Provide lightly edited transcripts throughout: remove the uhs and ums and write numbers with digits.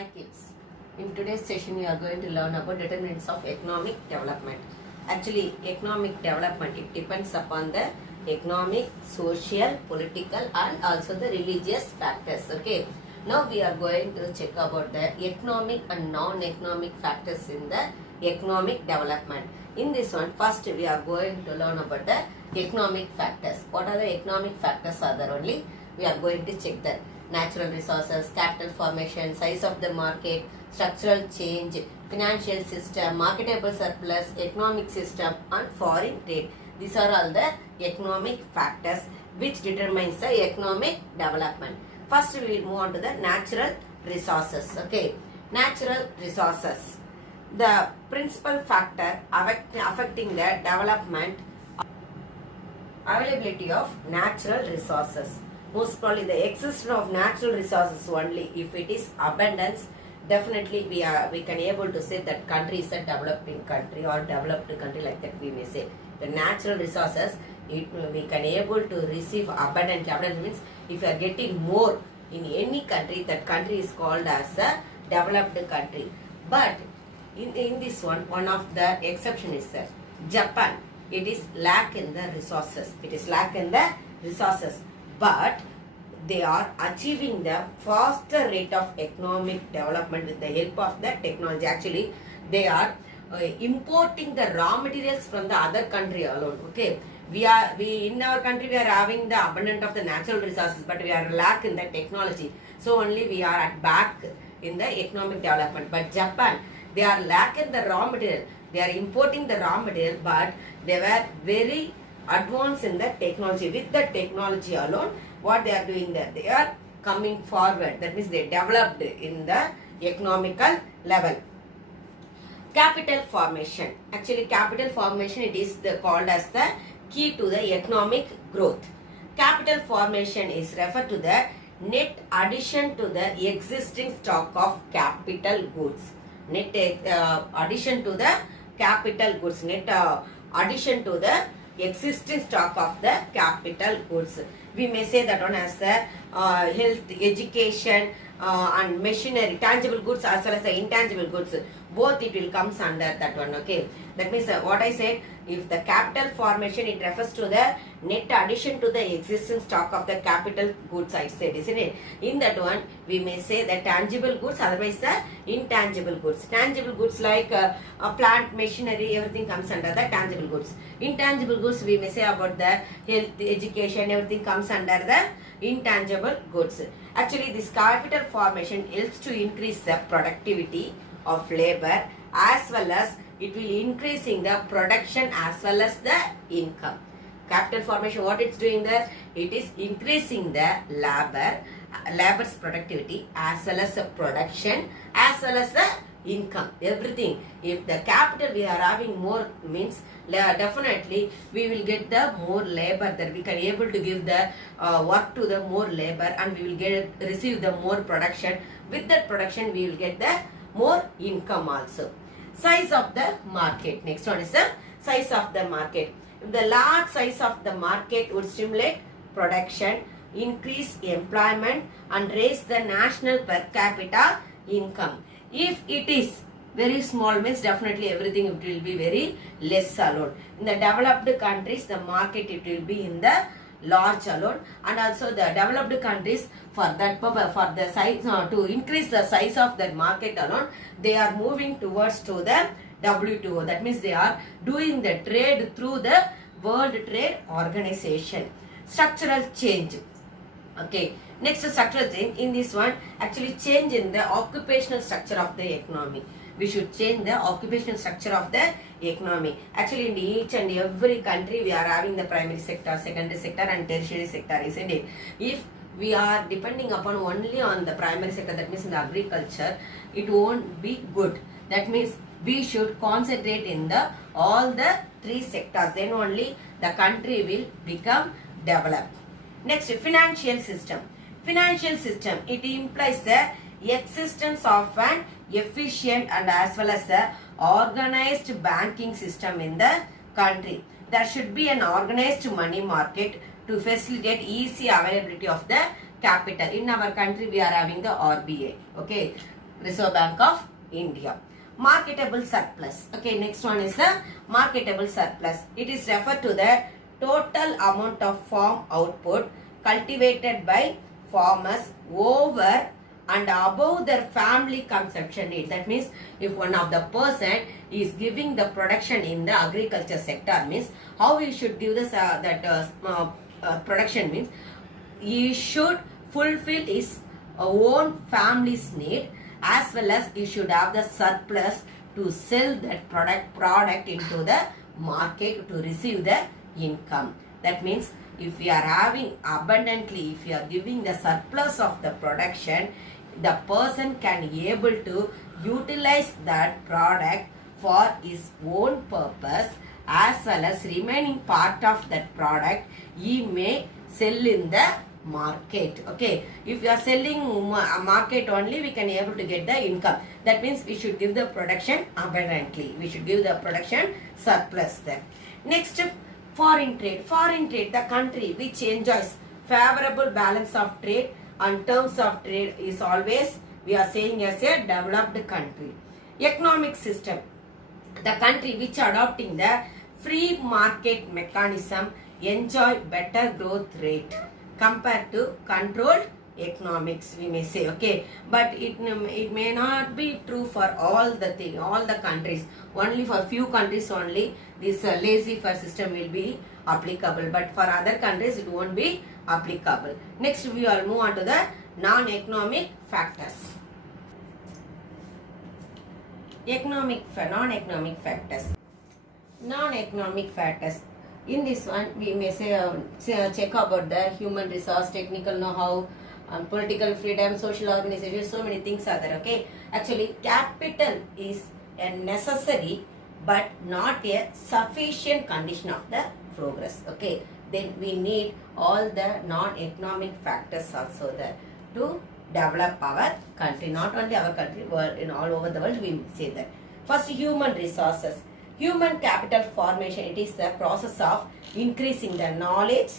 Hi kids, in today's session we are going to learn about determinants of economic development. Actually, economic development, it depends upon the economic, social, political and also the religious factors. Okay, now we are going to check about the economic and non-economic factors in the economic development. In this one, first we are going to learn about the economic factors. What are the economic factors are there only? We are going to check that. Natural resources, capital formation, size of the market, structural change, financial system, marketable surplus, economic system and foreign trade. These are all the economic factors which determines the economic development. First we will move on to the natural resources. Okay, natural resources. The principal factor affecting the development availability of natural resources. Most probably the existence of natural resources only. If it is abundance, definitely we can able to say that country is a developing country or developed country, like that we may say. The natural resources, we can able to receive abundant. Abundant means if you are getting more in any country, that country is called as a developed country. But in this one of the exception is that Japan, it is lack in the resources. It is lack in the resources. But they are achieving the faster rate of economic development with the help of the technology. Actually, they are importing the raw materials from the other country alone. Okay, we in our country we are having the abundance of the natural resources, but we are lack in the technology. So only we are at back in the economic development. But Japan, they are lack in the raw material. They are importing the raw material, but they were very advanced in the technology. With the technology alone, what they are doing there, they are coming forward. That means they developed in the economical level. Capital formation. Actually, capital formation, it is called as the key to the economic growth. Capital formation is referred to the net addition to the existing stock of capital goods. Net addition to the capital goods. Net addition to the existing stock of the capital goods. We may say that one as the health, education and machinery, tangible goods as well as the intangible goods. Both it will comes under that one. Okay, that means what I said, if the capital formation, it refers to the net addition to the existing stock of the capital goods, I said, isn't it? In that one, we may say the tangible goods, otherwise the intangible goods. Tangible goods like plant, machinery, everything comes under the tangible goods. Intangible goods, we may say about the health, education, everything comes under the intangible goods. Actually, this capital formation helps to increase the productivity of labor, as well as it will increasing the production as well as the income. Capital formation, what it's doing there, it is increasing the labor's productivity as well as the production as well as the income, everything. If the capital we are having more, means definitely we will get the more labor, that we can able to give the work to the more labor, and we will receive the more production. With that production we will get the more income also. Size of the market. Next one is the size of the market. If the large size of the market would stimulate production, increase employment and raise the national per capita income. If it is very small, means definitely everything it will be very less alone. In the developed countries, the market it will be in the large alone, and also the developed countries, for that purpose, for the size to increase the size of that market alone, they are moving towards to the WTO. That means they are doing the trade through the World Trade Organization. Structural change. Okay, next structural change. In this one, actually change in the occupational structure of the economy. We should change the occupational structure of the economy. Actually, in each and every country, we are having the primary sector, secondary sector and tertiary sector, isn't it? If we are depending upon only on the primary sector, that means in the agriculture, it won't be good. That means we should concentrate in the all the three sectors. Then only the country will become developed. Next, financial system. Financial system, it implies the existence of an efficient and as well as the organized banking system in the country. There should be an organized money market to facilitate easy availability of the capital. In our country, we are having the RBI. Okay, Reserve Bank of India. Marketable surplus. Okay, next one is the marketable surplus. It is referred to the total amount of farm output cultivated by farmers over and above their family consumption need. That means if one of the person is giving the production in the agriculture sector, means how he should give this production means he should fulfill his own family's need, as well as he should have the surplus to sell that product into the market to receive the income. That means if we are having abundantly, if you are giving the surplus of the production, the person can able to utilize that product for his own purpose, as well as remaining part of that product he may sell in the market. Okay, if you are selling market only, we can able to get the income. That means we should give the production abundantly, we should give the production surplus there. Next, foreign trade. Foreign trade, the country which enjoys favorable balance of trade and terms of trade is always, we are saying, as a developed country. Economic system, the country which adopting the free market mechanism enjoy better growth rate compared to controlled economics, we may say. Okay, but it may not be true for all the countries. Only for few countries only this laissez-faire system will be applicable, but for other countries it won't be applicable. Next, we will move on to the non-economic factors. Non-economic factors. Non-economic factors. In this one, we may say check about the human resource, technical know-how, political freedom, social organization. So many things are there. Okay, actually, capital is a necessary but not a sufficient condition of the progress. Okay, then we need all the non-economic factors also there to develop our country. Not only our country, world, in all over the world, we say that. First, human resources. Human capital formation, it is the process of increasing the knowledge,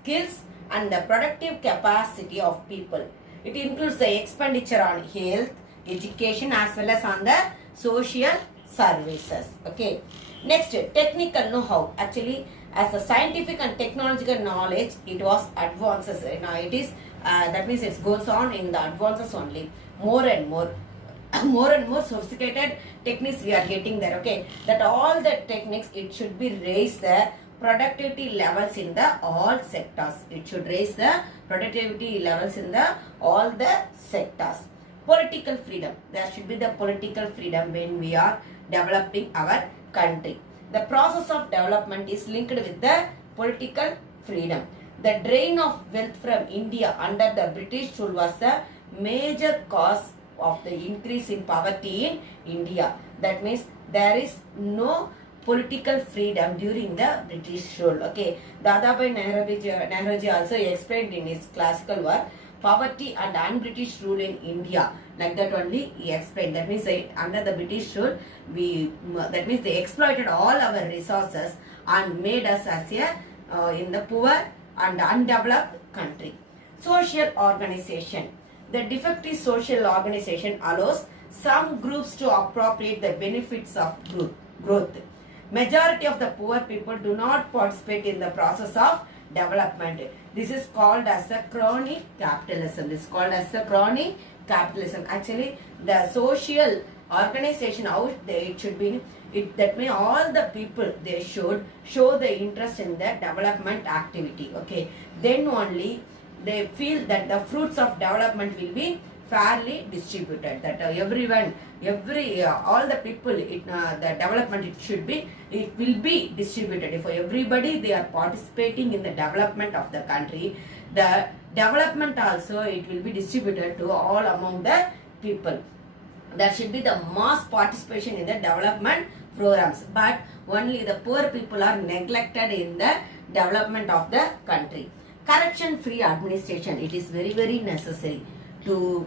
skills and the productive capacity of people. It includes the expenditure on health, education as well as on the social services. Okay. Next, technical know-how. Actually, as a scientific and technological knowledge, it was advances. Now it is, that means it goes on in the advances only. More and more sophisticated techniques we are getting there. Okay, that all the techniques, it should be raise the productivity levels in the all sectors. It should raise the productivity levels in the all the sectors. Political freedom. There should be the political freedom when we are developing our country. The process of development is linked with the political freedom. The drain of wealth from India under the British rule was a major cause of the increase in poverty in India. That means there is no political freedom during the British rule. Okay, Dadabhai Nehruji also explained in his classical work, poverty and un-British rule in India. Like that only he explained. That means under the British rule, that means they exploited all our resources and made us as a in the poor and undeveloped country. Social organization. The defective social organization allows some groups to appropriate the benefits of growth. Majority of the poor people do not participate in the process of development. This is called as a crony capitalism. This is called as a crony capitalism. Actually, the social organization out there, it should be, that means all the people, they should show the interest in the development activity. Okay, then only they feel that the fruits of development will be fairly distributed. That everyone, all the people, the development, it will be distributed. If everybody they are participating in the development of the country, the development also it will be distributed to all among the people. There should be the mass participation in the development programs, but only the poor people are neglected in the development of the country. Corruption-free administration, it is very, very necessary for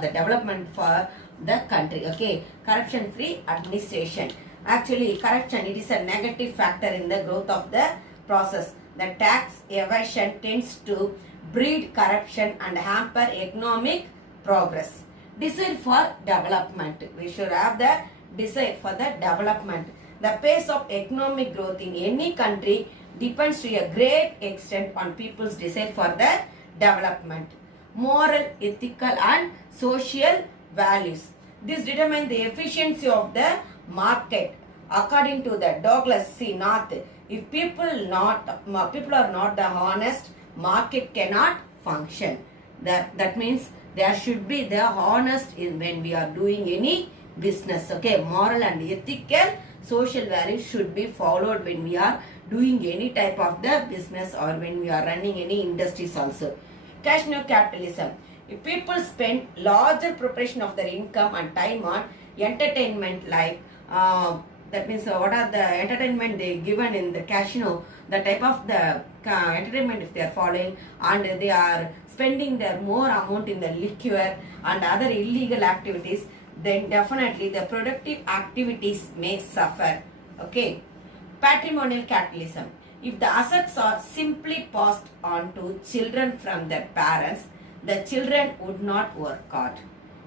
the development for the country. Okay, corruption-free administration. Actually, corruption, it is a negative factor in the growth of the process. The tax evasion tends to breed corruption and hamper economic progress. Desire for development. We should have the desire for the development. The pace of economic growth in any country depends to a great extent on people's desire for the development. Moral, ethical and social values. This determines the efficiency of the market. According to the Douglas C. North, if people are not the honest, market cannot function. That means there should be the honest in when we are doing any business. Okay, moral and ethical social values should be followed when we are doing any type of the business or when we are running any industries also. Casino capitalism. If people spend larger proportion of their income and time on entertainment, like that means what are the entertainment they given in the casino, the type of the entertainment if they are following, and they are spending their more amount in the liquor and other illegal activities, then definitely the productive activities may suffer. Okay. Patrimonial capitalism. If the assets are simply passed on to children from their parents, the children would not work hard.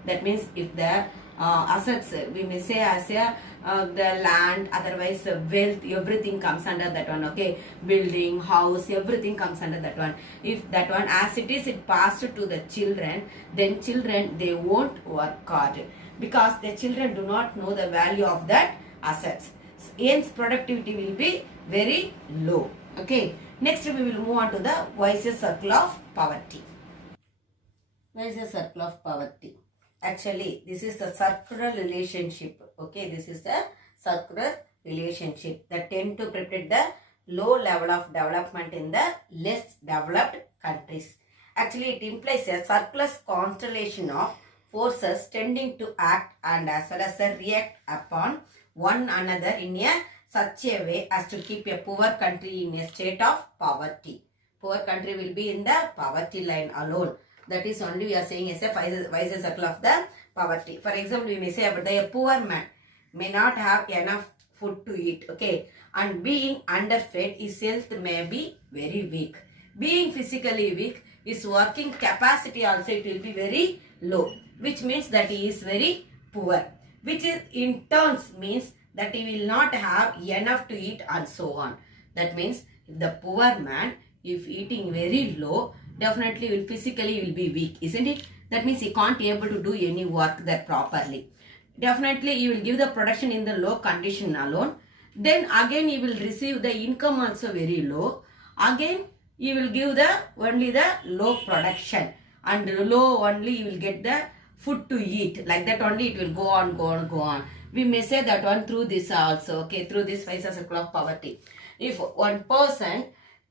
That means if the assets, we may say as the land, otherwise wealth, everything comes under that one. Okay, building, house, everything comes under that one. If that one as it is, it passed to the children, then children, they won't work hard because the children do not know the value of that assets. Hence productivity will be very low. Okay, next we will move on to the vicious circle of poverty. Vicious circle of poverty. Actually, this is the circular relationship. Okay, this is the circular relationship that tend to predict the low level of development in the less developed countries. Actually, it implies a circular constellation of forces tending to act and as well as react upon one another in a such a way as to keep a poor country in a state of poverty. Poor country will be in the poverty line alone. That is only we are saying as a vicious circle of the poverty. For example, we may say about a poor man may not have enough food to eat. Okay, and being underfed, his health may be very weak. Being physically weak, his working capacity also it will be very low, which means that he is very poor, which is in turns means that he will not have enough to eat and so on. That means if the poor man, if eating very low, definitely will physically will be weak, isn't it? That means he can't be able to do any work there properly. Definitely he will give the production in the low condition alone. Then again he will receive the income also very low. Again he will give the only the low production and low only he will get the food to eat. Like that only it will go on. We may say that one through this also. Okay, through this vicious circle of poverty. If one person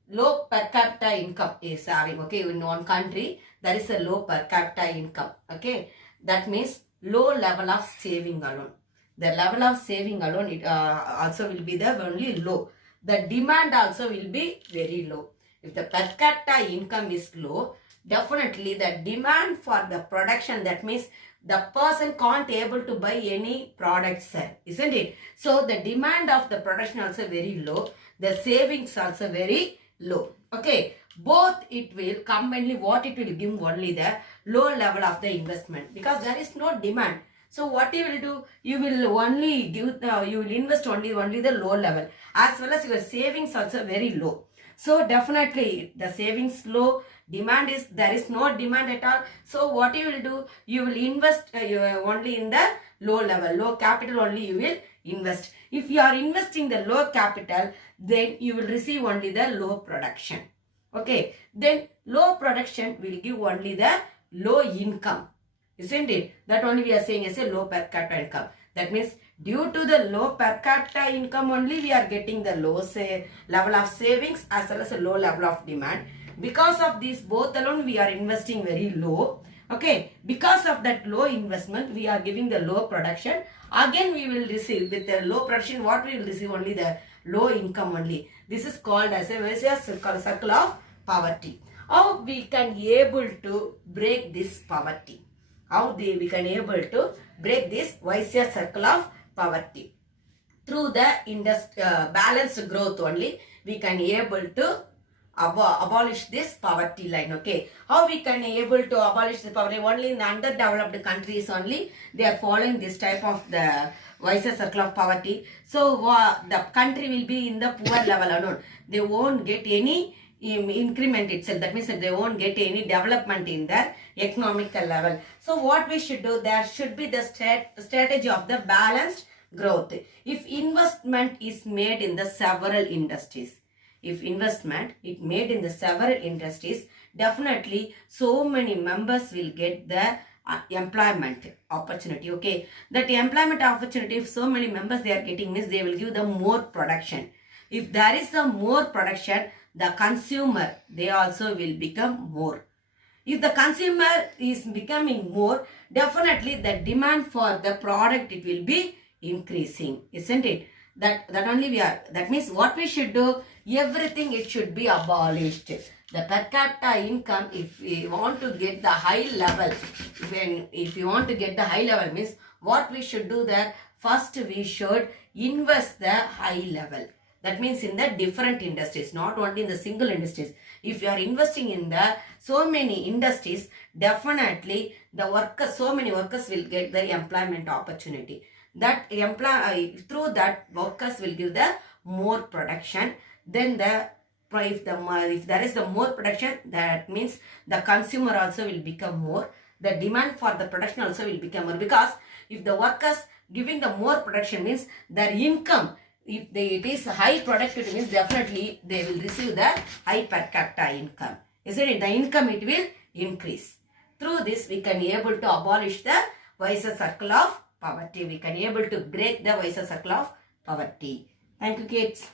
low per capita income is having, okay, in one country there is a low per capita income. Okay, that means low level of saving alone. The level of saving alone it also will be the only low. The demand also will be very low. If the per capita income is low, definitely the demand for the production, that means the person can't able to buy any products, isn't it? So the demand of the production also very low. The savings also very low. Okay, both it will combinedly what it will give only the low level of the investment because there is no demand. So what you will do, you will only give you will invest only the low level as well as your savings also very low. So definitely the savings low, demand is there is no demand at all. So what you will do, you will invest only in the low level, low capital only you will invest. If you are investing the low capital, then you will receive only the low production. Okay, then low production will give only the low income, isn't it? That only we are saying as a low per capita income. That means due to the low per capita income only we are getting the low level of savings as well as a low level of demand. Because of these both alone we are investing very low. Okay, because of that low investment we are giving the low production. Again we will receive with the low production what we will receive only the low income only. This is called as a vicious circle of poverty. How we can able to break this poverty? How we can able to break this vicious circle of poverty? Through the balanced growth only we can able to abolish this poverty line. Okay, how we can able to abolish the poverty? Only in the underdeveloped countries only they are following this type of the vicious circle of poverty. So the country will be in the poor level alone. They won't get any increment itself. That means that they won't get any development in their economical level. So what we should do, there should be the strategy of the balanced growth. If investment is made in the several industries, if investment is made in the several industries, definitely so many members will get the employment opportunity. Okay, that employment opportunity, if so many members they are getting, means they will give the more production. If there is a more production, the consumer they also will become more. If the consumer is becoming more, definitely the demand for the product it will be increasing, isn't it? That only we are. That means what we should do, everything it should be abolished. The per capita income, if we want to get the high level, if you want to get the high level, means what we should do that first we should invest the high level. That means in the different industries, not only in the single industries. If you are investing in the so many industries, definitely the workers, so many workers will get the employment opportunity. That through that workers will give the more production. Then if there is the more production, that means the consumer also will become more. The demand for the production also will become more, because if the workers giving the more production means their income, if it is high productivity, means definitely they will receive the high per capita income. Isn't it? The income it will increase. Through this we can able to abolish the vicious circle of poverty. We can able to break the vicious circle of poverty. Thank you, kids.